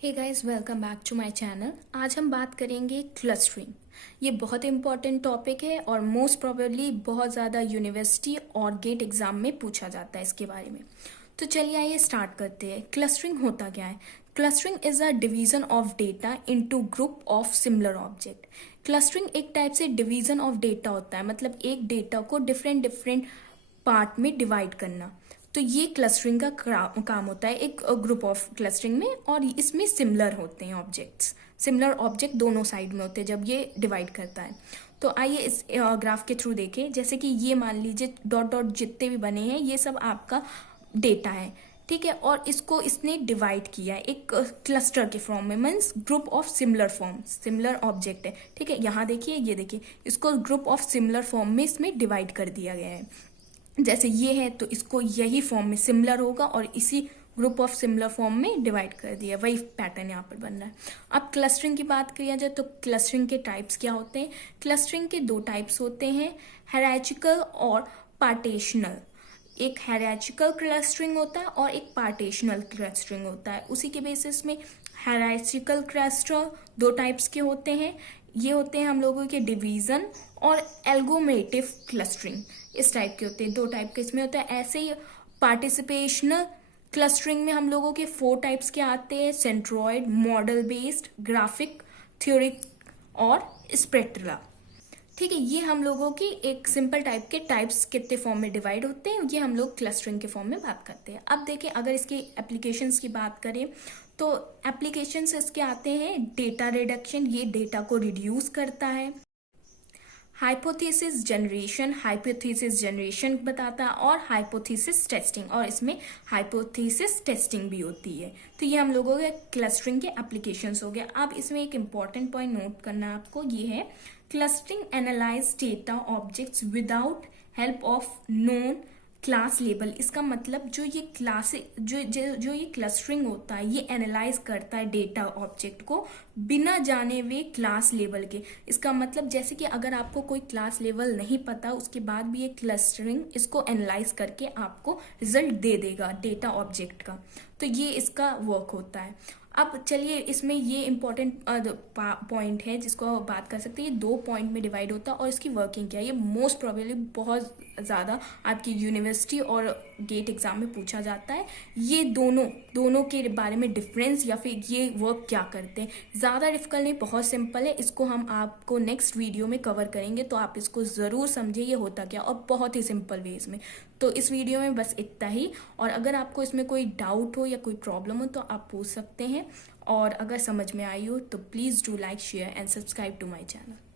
Hey guys, welcome back to my channel. आज हम बात करेंगे क्लस्टरिंग। ये बहुत इंपॉर्टेंट टॉपिक है और मोस्ट प्रोबेबली बहुत ज़्यादा यूनिवर्सिटी और गेट एग्जाम में पूछा जाता है इसके बारे में। तो चलिए आइए स्टार्ट करते हैं। क्लस्टरिंग होता क्या है? Clustering is a division of data into group of similar object. Clustering एक टाइप से डिवीजन ऑफ डेटा होता है, मतलब एक डेटा को डिफरेंट डिफरेंट पार्ट में डिवाइड करना। तो ये क्लस्टरिंग का काम होता है एक ग्रुप ऑफ क्लस्टरिंग में, और इसमें सिमिलर होते हैं ऑब्जेक्ट्स। सिमिलर ऑब्जेक्ट दोनों साइड में होते हैं जब ये डिवाइड करता है। तो आइए इस ग्राफ के थ्रू देखें। जैसे कि ये मान लीजिए डॉट डॉट जितने भी बने हैं ये सब आपका डेटा है, ठीक है। और इसको इसने डिवाइड किया है एक क्लस्टर के फॉर्म में, means group of similar form, similar object है, ठीक है। यहाँ देखिए, ये देखिए, इसको ग्रुप ऑफ सिमिलर फॉर्म में इसमें डिवाइड कर दिया गया है। जैसे ये है तो इसको यही फॉर्म में सिमिलर होगा और इसी ग्रुप ऑफ सिमिलर फॉर्म में डिवाइड कर दिया, वही पैटर्न यहाँ पर बन रहा है। अब क्लस्टरिंग की बात किया जाए तो क्लस्टरिंग के टाइप्स क्या होते हैं? क्लस्टरिंग के दो टाइप्स होते हैं, हायरार्चिकल और पार्टीशनल। एक हायरार्चिकल क्लस्टरिंग होता है और एक पार्टीशनल क्लस्टरिंग होता है। उसी के बेसिस में हायरार्चिकल क्लस्टर दो टाइप्स के होते हैं। ये होते हैं हम लोगों के डिवीजन और एल्गोमेटिव क्लस्टरिंग, इस टाइप के होते हैं। दो टाइप के इसमें होता है। ऐसे ही पार्टिसिपेशनल क्लस्टरिंग में हम लोगों के 4 टाइप्स के आते हैं, सेंट्रॉइड, मॉडल बेस्ड, ग्राफिक, थ्योरिक और स्पेक्ट्रला, ठीक है। ये हम लोगों की एक सिंपल टाइप के टाइप्स कितने फॉर्म में डिवाइड होते हैं, ये हम लोग क्लस्टरिंग के फॉर्म में बात करते हैं। अब देखें, अगर इसकी एप्लीकेशंस की बात करें तो एप्लीकेशंस इसके आते हैं डेटा रिडक्शन, ये डेटा को रिड्यूस करता है। हाइपोथेसिस जनरेशन बताता है, और हाइपोथेसिस टेस्टिंग, और इसमें हाइपोथेसिस टेस्टिंग भी होती है। तो ये हम लोगों के क्लस्टरिंग के एप्लीकेशंस हो गए। अब इसमें एक इंपॉर्टेंट पॉइंट नोट करना है आपको, ये है clustering analyse data objects without help of known class label. इसका मतलब जो ये क्लास जो ये क्लस्टरिंग होता है, ये एनालाइज करता है डेटा ऑब्जेक्ट को बिना जाने हुए क्लास लेवल के। इसका मतलब जैसे कि अगर आपको कोई क्लास लेवल नहीं पता, उसके बाद भी ये क्लस्टरिंग इसको एनालाइज करके आपको रिजल्ट दे देगा डेटा ऑब्जेक्ट का। तो ये इसका वर्क होता है। अब चलिए, इसमें ये इंपॉर्टेंट पॉइंट है जिसको बात कर सकते हैं। ये 2 पॉइंट में डिवाइड होता है और इसकी वर्किंग क्या है, ये मोस्ट प्रोबेबली बहुत ज़्यादा आपकी यूनिवर्सिटी और गेट एग्जाम में पूछा जाता है। ये दोनों के बारे में डिफरेंस या फिर ये वर्क क्या करते हैं। ज़्यादा डिफिकल्ट नहीं, बहुत सिंपल है। इसको हम आपको नेक्स्ट वीडियो में कवर करेंगे, तो आप इसको ज़रूर समझिए ये होता क्या, और बहुत ही सिंपल वेज में। तो इस वीडियो में बस इतना ही, और अगर आपको इसमें कोई डाउट हो या कोई प्रॉब्लम हो तो आप पूछ सकते हैं। और अगर समझ में आई हो तो please do like, share and subscribe to my channel.